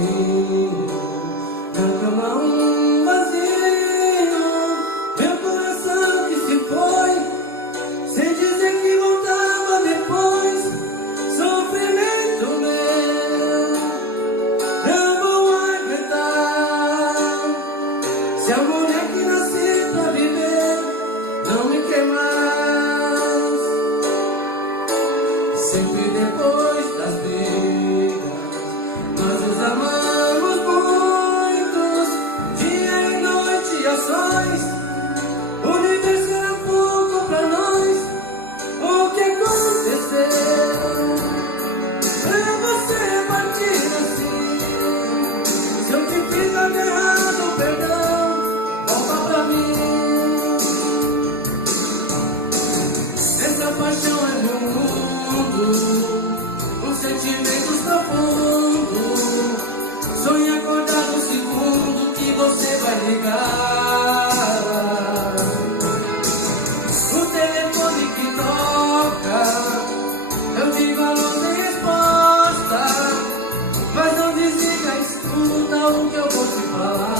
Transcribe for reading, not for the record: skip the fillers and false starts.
sozinho, na cama um vazio, meu coração que se foi, sem dizer que voltava depois, sofrimento meu, não vou aguentar, se a mulher que nasci pra viver não me quer mais, sempre depois das brigas, nós nos amamos muitos, dia e noite ações, o universo era pouco pra nós, o que aconteceu pra você partir assim? Se eu te fiz algo errado, perdão, volta pra mim. Essa paixão é do mundo, com sentimentos profundos. Sonhe acordar no segundo que você vai ligar. O telefone que toca, eu digo alô sem resposta, mas não desliga, escuta o que eu vou te falar.